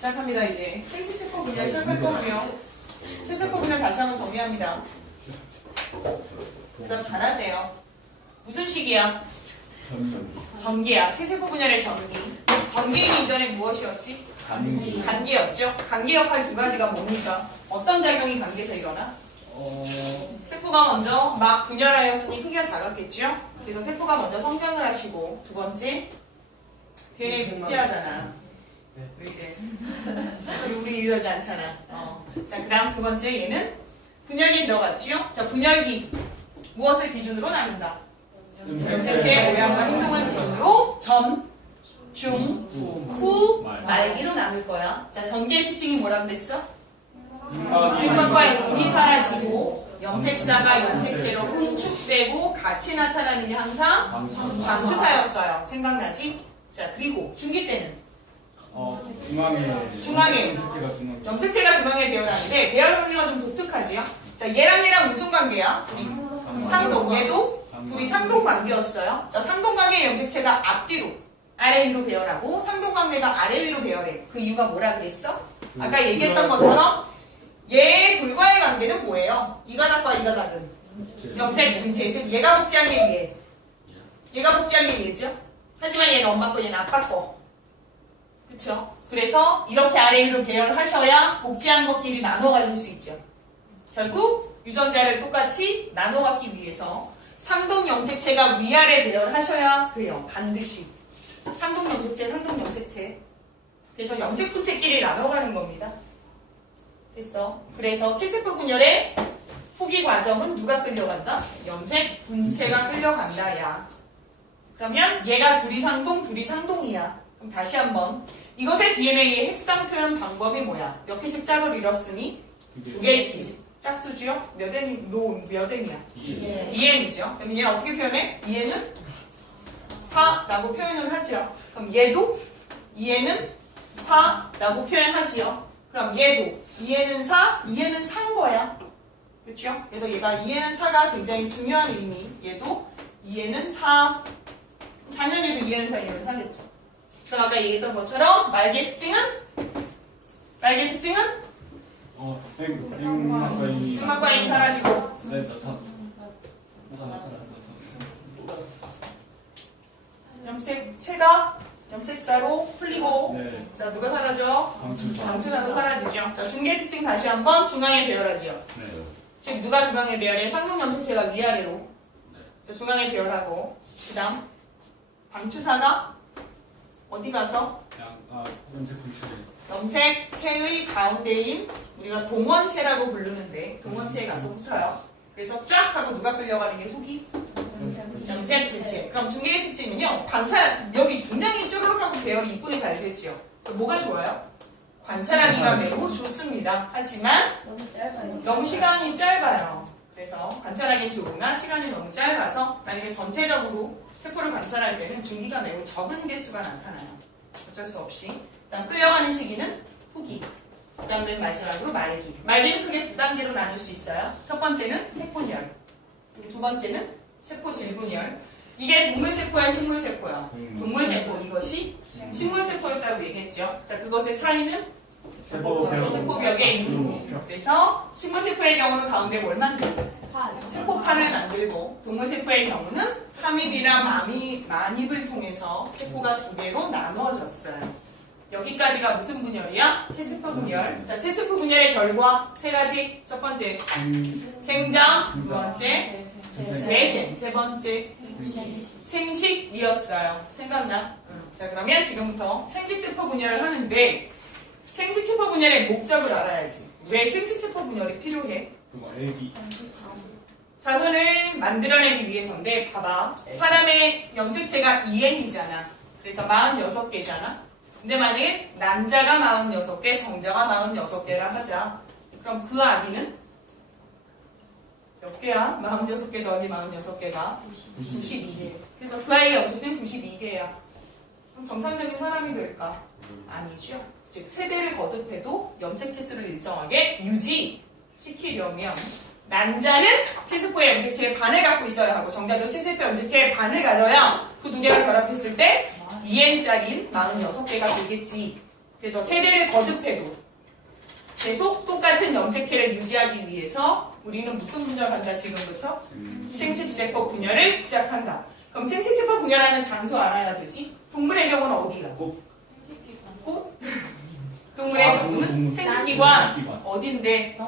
시작합니다. 이제 생식세포 분열, 실세포 분열, 체세포 분열 다시 한번 정리합니다. 그다음 잘하세요. 무슨 식이야? 전기야. 체세포 분열의 전기. 전기는 이전에 무엇이었지? 간기였죠. 간기 역할 두 가지가 뭡니까? 어떤 작용이 간기에서 일어나? 세포가 먼저 막 분열하였으니 크기가 작았겠죠? 그래서 세포가 먼저 성장을 하시고 두 번째 DNA 복제하잖아. 왜 이래? 우리 이러지 않잖아. 자, 그 다음 두 번째 얘는 분열기 들어갔죠? 자, 분열기 무엇을 기준으로 나눈다? 염색체의 모양과 행동을 기준으로 전, 중, 후, 말기로 나눌 거야. 자, 전기의 특징이 뭐라 그랬어? 윤곽과 인이 사라지고 염색사가 염색체로 응축되고 같이 나타나는 게 항상 방추사였어요. 생각나지? 자, 그리고 중기 때는 중앙에 염색체가 중앙에 배열하는데 배열 관계가 좀 독특하지요? 자, 얘랑 얘랑 무슨 관계야? 둘이 상동. 얘도 둘이 상동 관계였어요. 자, 상동 관계의 염색체가 앞뒤로 아래 위로 배열하고 상동 관계가 아래 위로 배열해. 그 이유가 뭐라 그랬어? 아까 얘기했던 것처럼 얘 둘과의 관계는 뭐예요? 이 가닥과 이 가닥은 염색 분체. 즉 얘가 복제한 게 얘, 얘가 복제한 게 얘죠. 하지만 얘는 엄마 거, 얘는 아빠 거. 그쵸? 그래서 이렇게 아래 위로 배열하셔야 복제한 것끼리 나눠 가질 수 있죠. 결국 유전자를 똑같이 나눠 갖기 위해서 상동 염색체가 위아래 배열하셔야 돼요. 반드시. 상동 염색체, 상동 염색체. 그래서 염색 분체끼리 나눠가는 겁니다. 됐어? 그래서 체세포 분열의 후기 과정은 누가 끌려간다? 염색 분체가 끌려간다, 야. 그러면 얘가 둘이 상동, 둘이 상동이야. 그럼 다시 한번. 이것의 DNA의 핵상 표현 방법이 뭐야? 몇 개씩 짝을 이뤘으니? 두 개씩. 짝수지요? 몇 N이야? 2N이죠. 그럼 얘는 어떻게 표현해? 2N은 4라고 표현을 하죠. 그럼 얘도 2N은 4라고 표현하지요. 그럼 얘도 2N은 4, 2N은 4인 거야. 그렇죠? 그래서 얘가 2N은 4가 굉장히 중요한 의미. 얘도 2N은 4. 당연히 얘도 2N은 4, 2N은 4겠죠. 그럼 아까 얘기했던 것처럼 말기의 특징은? 말기의 특징은? 생막과 인이 사라지고 염색체가 염색사로 풀리고 자, 누가 사라져? 방추사도 사라지죠. 자, 중계의 특징 다시 한번 중앙에 배열하지요. 즉 누가 중앙에 배열해? 상동 염색체가 위아래로 자, 중앙에 배열하고 그 다음 방추사가 어디 가서? 염색체의 가운데인 우리가 동원체라고 부르는데 동원체에 가서 붙어요. 그래서 쫙 하고 누가 끌려가는 게 후기? 염색 분체. 그럼 중계의 특징은요. 관찰 여기 굉장히 쪼르륵하고 배열이 이쁘게 잘 됐죠. 그래서 뭐가 좋아요? 관찰하기가 매우 좋습니다. 하지만 너무 시간이 짧아요. 그래서 관찰하기는 좋으나 시간이 너무 짧아서 만약에 전체적으로 세포를 관찰할 때는 중기가 매우 적은 개수가 나타나요. 어쩔 수 없이. 그다음 끌려가는 시기는 후기. 그 다음 맨 마지막으로 말기. 말기는 크게 두 단계로 나눌 수 있어요. 첫 번째는 핵분열. 두 번째는 세포 질분열. 이게 동물세포야, 식물세포야? 동물세포. 이것이 식물세포였다고 얘기했죠. 자, 그것의 차이는 세포벽의 이유. 그래서 식물세포의 경우는 가운데 뭘 만들고? 세포판을 만들고 동물세포의 경우는 함입이나 만입을 통해서 세포가 두 개로 나누어졌어요. 여기까지가 무슨 분열이야? 체세포 분열. 자, 체세포 분열의 결과 세 가지. 첫 번째 생장, 두 번째 재생, 세 번째 생식이었어요. 생각나? 자, 그러면 지금부터 생식세포 분열을 하는데 생식세포 분열의 목적을 알아야지. 왜 생식세포 분열이 필요해? 자손을 만들어내기 위해서인데 봐봐. 사람의 염색체가 2N이잖아. 그래서 46개잖아. 근데 만약에 난자가 46개, 정자가 46개라 하자. 그럼 그 아기는 몇 개야? 46개 더하기 46개가 92개. 그래서 그 아이의 염색체는 92개야. 그럼 정상적인 사람이 될까? 아니죠. 즉 세대를 거듭해도 염색체 수를 일정하게 유지시키려면 난자는 체세포의 염색체의 반을 갖고 있어야 하고 정자도 체세포 염색체의 반을 가져야 그 두 개가 결합했을 때 2N짜리 46개가 되겠지. 그래서 세대를 거듭해도 계속 똑같은 염색체를 유지하기 위해서 우리는 무슨 분열한다 지금부터? 생식세포 분열을 시작한다. 그럼 생식세포 분열하는 장소 알아야 되지? 동물의 경우는 어디가? 꽃? 동물의 경우는 생殖기관 어딘데?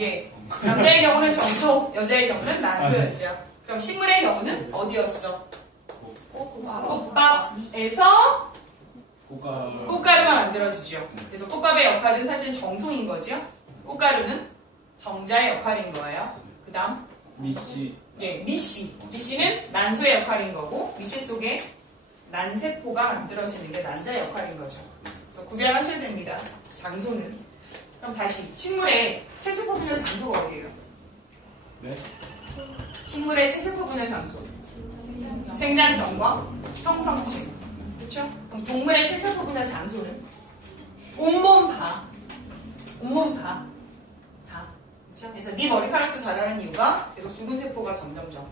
예. 남자의 경우는 정소, 여자의 경우는 난소였죠. 그럼 식물의 경우는 어디였어? 꽃밥에서 꽃가루가 만들어지죠. 그래서 꽃밥의 역할은 사실 정송인 거죠. 꽃가루는 정자의 역할인 거예요. 그 다음 미씨. 예, 미씨. 미씨는 난소의 역할인 거고 미씨 속에 난세포가 만들어지는 게 난자의 역할인 거죠. 그래서 구별하셔야 됩니다. 장소는. 그럼 다시 식물의 체세포 분열 장소가 어디예요? 네. 식물의 체세포 분열 장소. 생장점과 형성층. 그렇죠? 그럼 동물의 체세포 분열 장소는 온몸 다. 온몸 다. 다. 그렇죠? 그래서 네 머리카락도 자라는 이유가 계속 죽은 세포가 점점점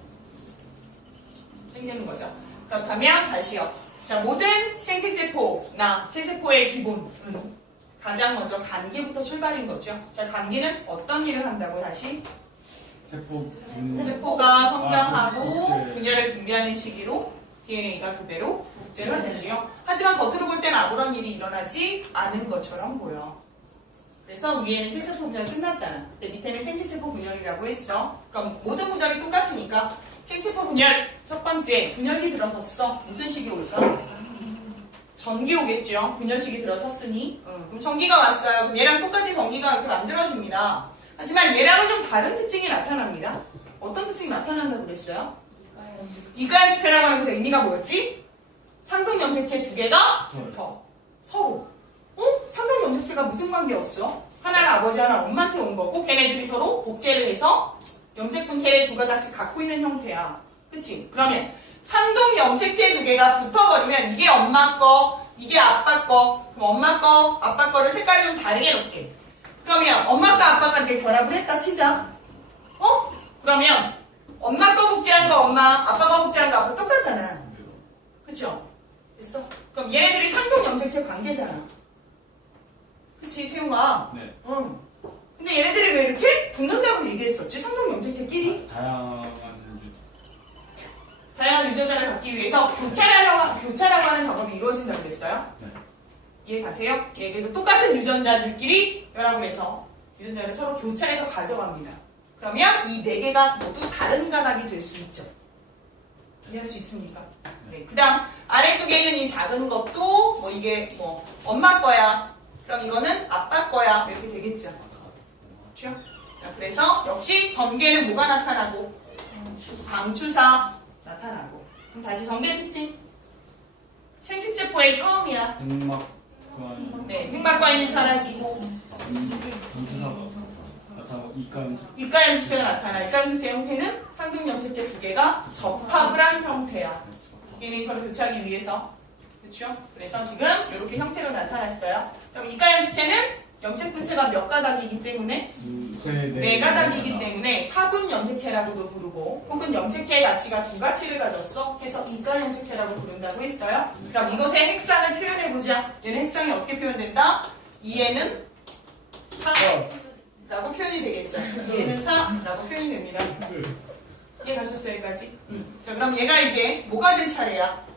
생기는 거죠. 그렇다면 다시요. 자, 모든 생식세포나 체세포의 기본은 가장 먼저 간기부터 출발인 거죠. 자, 간기는 어떤 일을 한다고 다시? 세포가 성장하고 분열을 준비하는 시기로 DNA가 2배로 복제가 되지요. 하지만 겉으로 볼 때는 아무런 일이 일어나지 않은 것처럼 보여. 그래서 위에는 체세포 분열 끝났잖아. 근데 밑에는 생식세포 분열이라고 했어. 그럼 모든 분열이 똑같으니까 생식세포 분열 첫 번째 분열기 들어섰어. 무슨 시기 올까? 전기 오겠죠. 분열식이 들어섰으니. 그럼 전기가 왔어요. 그럼 얘랑 똑같이 전기가 이렇게 만들어집니다. 하지만 얘랑은 좀 다른 특징이 나타납니다. 어떤 특징이 나타난다고 그랬어요? 이가염색체라고 하는 것의 의미가 뭐였지? 상동염색체 2개가 붙어. 서로. 상동염색체가 무슨 관계였어? 하나는 아버지, 하나는 엄마한테 온 거고 걔네들이 서로 복제를 해서 염색분체를 2가닥씩 갖고 있는 형태야. 그치? 그러면 상동염색체 2개가 붙어버리면 이게 엄마 거, 이게 아빠 거. 그럼 엄마 거, 아빠 거를 색깔이 좀 다르게 놓게. 그러면 엄마가 아빠한테 결합을 했다 치자. 그러면 엄마 거 복제한 거 엄마, 아빠가 복제한 거 아빠 똑같잖아. 그쵸? 됐어? 그럼 얘네들이 상동염색체 관계잖아. 그치 태용아? 네. 응. 근데 얘네들이 왜 이렇게 붙는다고 얘기했었지? 상동염색체끼리? 다양한 유전자를 갖기 위해서 교차라고 하는 작업이 이루어진다고 그랬어요? 네. 이해 가세요? 예, 그래서 똑같은 유전자들끼리 결합을 해서 유전자를 서로 교차해서 가져갑니다. 그러면 이 4개가 모두 다른 가닥이 될 수 있죠. 이해할 수 있습니까? 네. 그 다음 아래쪽에 있는 이 작은 것도 뭐 이게 뭐 엄마 거야. 그럼 이거는 아빠 거야. 이렇게 되겠죠. 그렇죠? 자, 그래서 역시 전개는 뭐가 나타나고 방추사 나타나고. 그럼 다시 전개 특징. 생식세포의 처음이야. 네, 흑막과인이 사라지고 입가염색체가 나타나. 입가염색체 형태는 상등염색체 2개가 접합을 한 형태야. 얘네 서로 교차하기 위해서. 그렇죠? 그래서 지금 이렇게 형태로 나타났어요. 그럼 입가염색체는 염색분체가 몇 가닥이기 때문에 4가닥이기 때문에 사분염색체라고도 부르고 혹은 염색체의 가치가 2가치를 가졌어. 해서 입가염색체라고 부른다고 했어요. 그럼 이것의 핵상을 표현해보자. 얘는 핵상이 어떻게 표현된다? 2에는 4라고 표현이 되겠죠. 2에는 4라고 표현이 됩니다. 이해 가셨어요? 여기까지? 자, 그럼 얘가 이제 뭐가 된 차례야?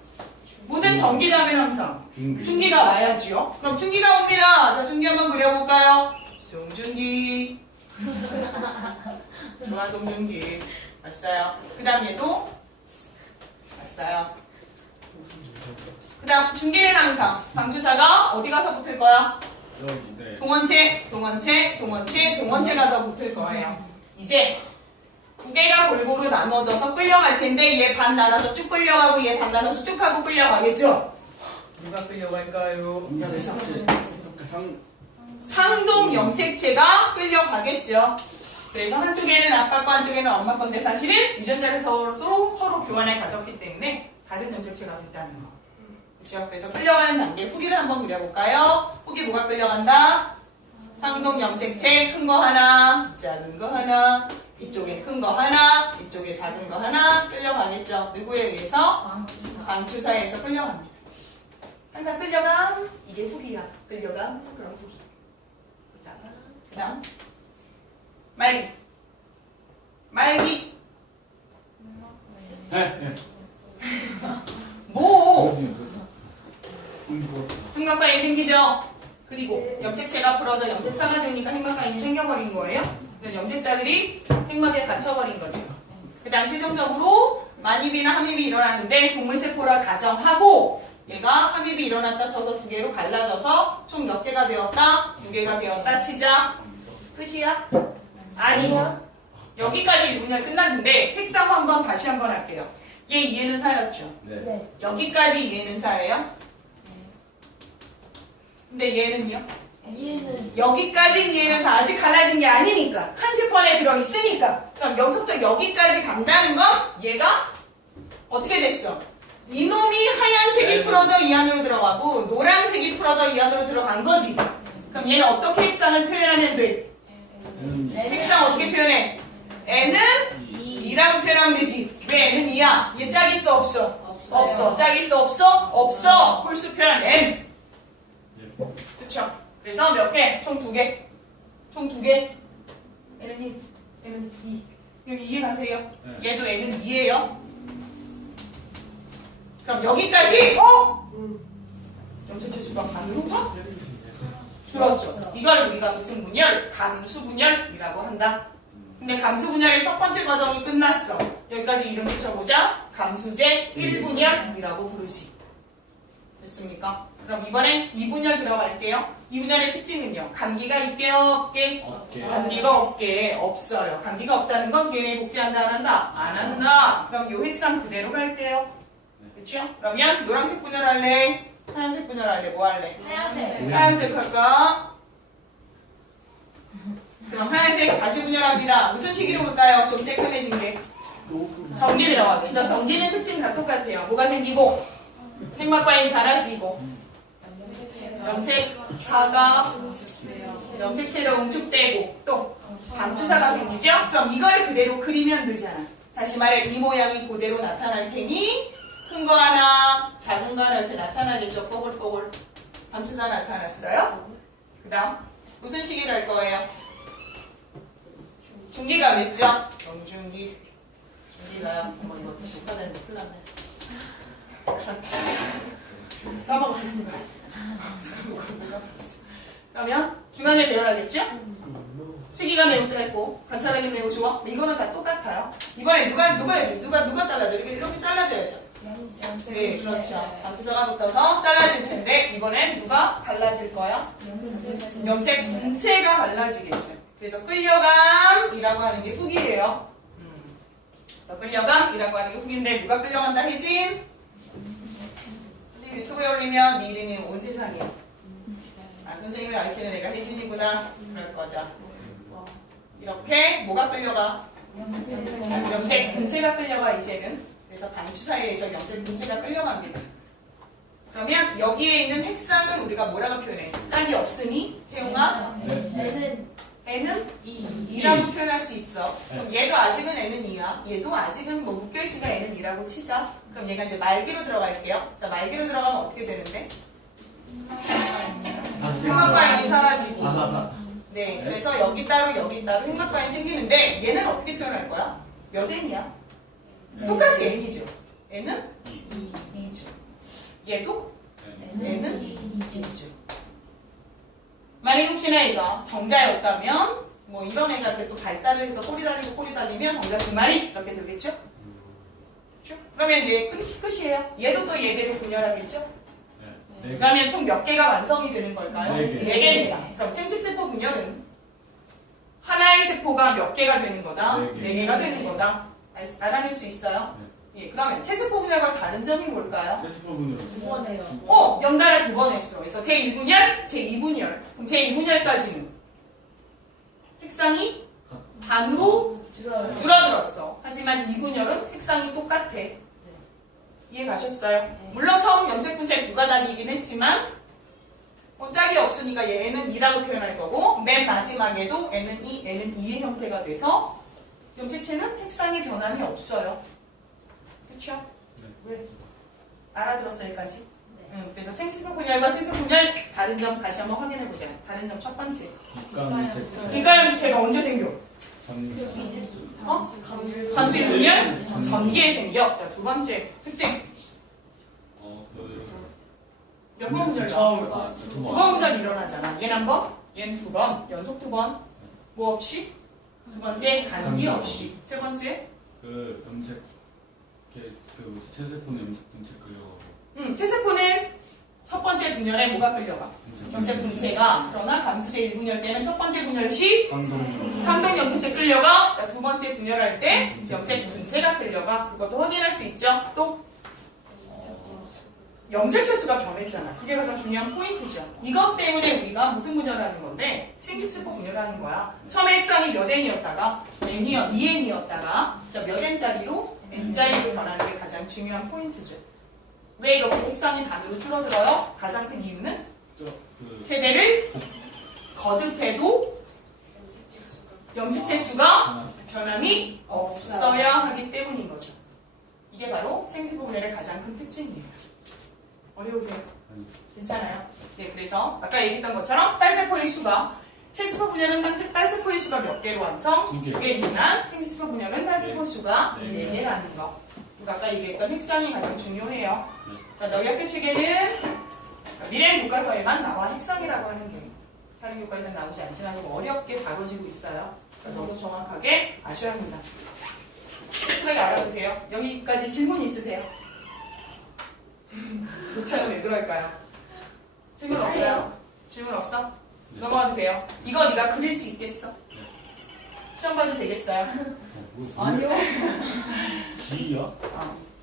모든 전기 다음에는 항상 중기가 와야지요. 그럼 중기가 옵니다. 자, 중기 한번 그려볼까요? 송중기. 좋아, 송중기. 왔어요. 그 다음 얘도 왔어요. 그 다음 중기는 항상 방주사가 어디 가서 붙을 거야? 동원체 가서 붙을 거예요. 이제 2개가 골고루 나눠져서 끌려갈 텐데 얘 반 나눠서 쭉 끌려가고 얘 반 나눠서 쭉 하고 끌려가겠죠? 누가 끌려갈까요? 상동 염색체가 끌려가겠죠. 그래서 한쪽에는 아빠 거 한쪽에는 엄마 건데 사실은 유전자를 서로 교환을 가졌기 때문에 다른 염색체가 됐다는 거. 그렇죠? 그래서 끌려가는 단계 후기를 한번 그려볼까요? 후기 뭐가 끌려간다? 상동 염색체 큰 거 하나, 작은 거 하나, 이쪽에 큰 거 하나, 이쪽에 작은 거 하나 끌려가겠죠. 누구에 의해서? 방추사에서 끌려갑니다. 항상 끌려감 이게 이게 후기야. 끌려감, 그럼 후기. 자, 그 다음. 말기. 말기. 네. 뭐? 이거. 행각과인 생기죠? 그리고 염색체가 풀어져 염색사가 되니까 행각과인이 생겨버린 거예요. 그래서 염색사들이 행막에 갇혀버린 거죠. 그 다음 최종적으로 만입이나 함입이 일어나는데 동물세포라 가정하고 얘가 함입이 일어났다 쳐서 두 개로 갈라져서 총 몇 개가 되었다? 2개가 되었다 치자. 끝이야? 아니죠. 여기까지 1분열 끝났는데 택사고 한번 다시 한번 할게요. 얘 이해는 사였죠? 네. 여기까지 이해는 사예요? 근데 얘는요? 이해는 여기까지 이해는 사. 아직 갈라진 게 아니니까. 한 세포 안에 들어있으니까. 그럼 여기서부터 여기까지 간다는 건 얘가 어떻게 됐어? 이놈이 하얀색이 풀어져 이 안으로 들어가고 노란색이 풀어져 이 안으로 들어간 거지. 그럼 얘는 어떻게 색상을 표현하면 돼? 색상 어떻게 표현해? N은 2라고 표현하면 되지. 왜 N은 2야? 얘 짝 있어 없어? 없어. 짝 있어 없어? 없어. 홀수 표현 N. 그쵸? 그래서 몇 개? 총 2개. 총 2개. N은 2. N은 2. 여기 이해 가세요? 네. 얘도 N은 2예요. 그럼 여기까지 염색체 수가 반으로 가? 줄었죠. 이걸 우리가 무슨 분열? 감수분열이라고 한다. 근데 감수분열의 첫 번째 과정이 끝났어. 여기까지 이름 붙여보자. 감수제 1분열이라고 부르지. 됐습니까? 그럼 이번엔 2분열 들어갈게요. 2분열의 특징은요. 감기가 있게 없게? 감기가 없게 없어요. 감기가 없다는 건 DNA 복제한다 안 한다? 안 한다. 그럼 요 핵상 그대로 갈게요. 그쵸? 그러면 노란색 분열 할래? 하얀색 분열 할래? 뭐 할래? 하얀색. 하얀색 할까? 그럼 하얀색 다시 분열합니다. 무슨 시기로 볼까요? 좀 쬐끔해진 게. 전기를 나왔죠. 전기는 특징 다 똑같아요. 뭐가 생기고? 핵막과인 사라지고 염색사가 염색체로 응축되고 또 감투사가 생기죠? 그럼 이걸 그대로 그리면 되잖아. 다시 말해 이 모양이 그대로 나타날 테니 큰 거 하나, 작은 거 하나 이렇게 나타나겠죠? 뽀글뽀글. 감투사 나타났어요. 그 다음 무슨 시기 갈 거예요? 중기 가겠죠? 정중기. 중기 가요. 어머 이거 녹화되는데 큰일 났네. 까먹었습니다. 그러면 중간에 배열하겠죠? 시기가 매우 짧고 관찰하기 매우 좋아. 이거는 다 똑같아요. 이번에 누가 잘라줘? 이렇게 잘라줘야죠. 네, 그렇죠. 방투사가 붙어서 잘라질 텐데 이번엔 누가 갈라질 거야? 염색 분체가 갈라지겠죠. 그래서 끌려감이라고 하는 게 후기예요. 그래서 끌려감이라고 하는 게 후기인데 누가 끌려간다? 혜진? 선생님 유튜브에 올리면 네 이름이 온 세상이야. 아, 선생님이 가르치는 애가 혜진이구나. 그럴 거죠. 이렇게 뭐가 끌려가? 염색 분체가 끌려가 이제는. 그래서 방추사에서 염색 분체가 끌려갑니다. 그러면 여기에 있는 핵상을 우리가 뭐라고 표현해? 짝이 없으니 태용아 N은 2라고 표현할 수 있어. 그럼 얘도 아직은 N은 2야. 얘도 아직은 뭐 묶여있으니까 N은 2라고 치자. 그럼 얘가 이제 말기로 들어갈게요. 자, 말기로 들어가면 어떻게 되는데? 핵막과인이 사라지고. 네, 그래서 여기 따로 핵막과인 생기는데 얘는 어떻게 표현할 거야? 몇 N이야? 똑같이 N이죠. N은 2죠. 얘도 N은 2죠. 만약 혹시나 얘가 정자였다면 뭐 이런 애가 이렇게 또 발달을 해서 꼬리 달리면 정자 두 마리 이렇게 되겠죠? 그러면 이제 끝이에요. 얘도 또 얘대로 분열하겠죠? 그러면 총 몇 개가 완성이 되는 걸까요? 4개입니다. 그럼 생식세포 분열은 하나의 세포가 몇 개가 되는 거다? 4개가 되는 거다. 알아낼 수 있어요? 예, 그러면 체세포 분열과 다른 점이 뭘까요? 두 번 해요. 연달아 2번 했어. 그래서 제1분열, 제2분열. 그럼 제2분열까지는 핵상이 반으로 줄어들었어. 하지만 2분열은 핵상이 똑같아. 이해 가셨어요? 물론 처음 염색분체 두 가닥이긴 했지만 짝이 없으니까 얘는 2라고 표현할 거고 맨 마지막에도 N은 2, N은 2의 형태가 돼서 염색체는 핵상의 변함이 없어요. 그쵸? 왜? 알아들었어 여기까지? 그래서 생수분 분열과 채소 분열 다른 점 다시 한번 확인해 보자. 다른 점 첫 번째. 빈가염 지체가 언제 생겨? 관질 분열 전기에 생겨. 자, 두 번째 특징. 몇 번 분열? 두 번 분열 일어나잖아. 얘는 한 번, 얘는 두 번, 연속 두 번. 뭐 없이? 두 번째 간기 없이. 세 번째. 그 염색 그 체세포는 염색 분체 끌려가고 체세포는 첫 번째 분열에 뭐가 끌려가? 염색 분체가. 그러나 감수제 1분열 때는 첫 번째 분열 시 상동 염색체 끌려가. 자, 두 번째 분열할 때 염색 분체가 끌려가. 그것도 확인할 수 있죠. 또 염색체 수가 변했잖아. 그게 가장 중요한 포인트죠. 이것 때문에 우리가 무슨 분열하는 건데 생식세포 분열하는 거야. 처음에 핵상이 몇 N이었다가 N이었, 2N이었다가 자, 몇 N짜리로 N짜리로 변하는 게 가장 중요한 포인트죠. 왜 이렇게 핵상이 반으로 줄어들어요? 가장 큰 이유는 세대를 거듭해도 염색체 수가 변함이 없어야 하기 때문인 거죠. 이게 바로 생세포 분열의 가장 큰 특징이에요. 어려우세요? 괜찮아요? 네, 그래서 아까 얘기했던 것처럼 딸세포의 수가 세세포 분열은 딸세포의 수가 몇 개로 완성? 두 개지만 생세포 분열은 딸세포 수가 4개라는 거. 그리고 아까 얘기했던 핵상이 가장 중요해요. 자, 너희 학교 책에는 미래의 교과서에만 나와 핵상이라고 하는 게 다른 교과에는 나오지 않지만 이거 어렵게 다뤄지고 있어요. 그래서 너도 정확하게 아셔야 합니다. 솔직하게 알아두세요. 여기까지 질문 있으세요? 도차는 왜 그럴까요? 질문 없어요? 질문 없어? 넘어가도 돼요. 이거 네가 그릴 수 있겠어? 시험 봐도 되겠어요? 아니요. G야?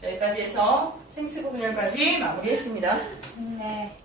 자, 여기까지 해서 생수부 분열까지 마무리했습니다. 네.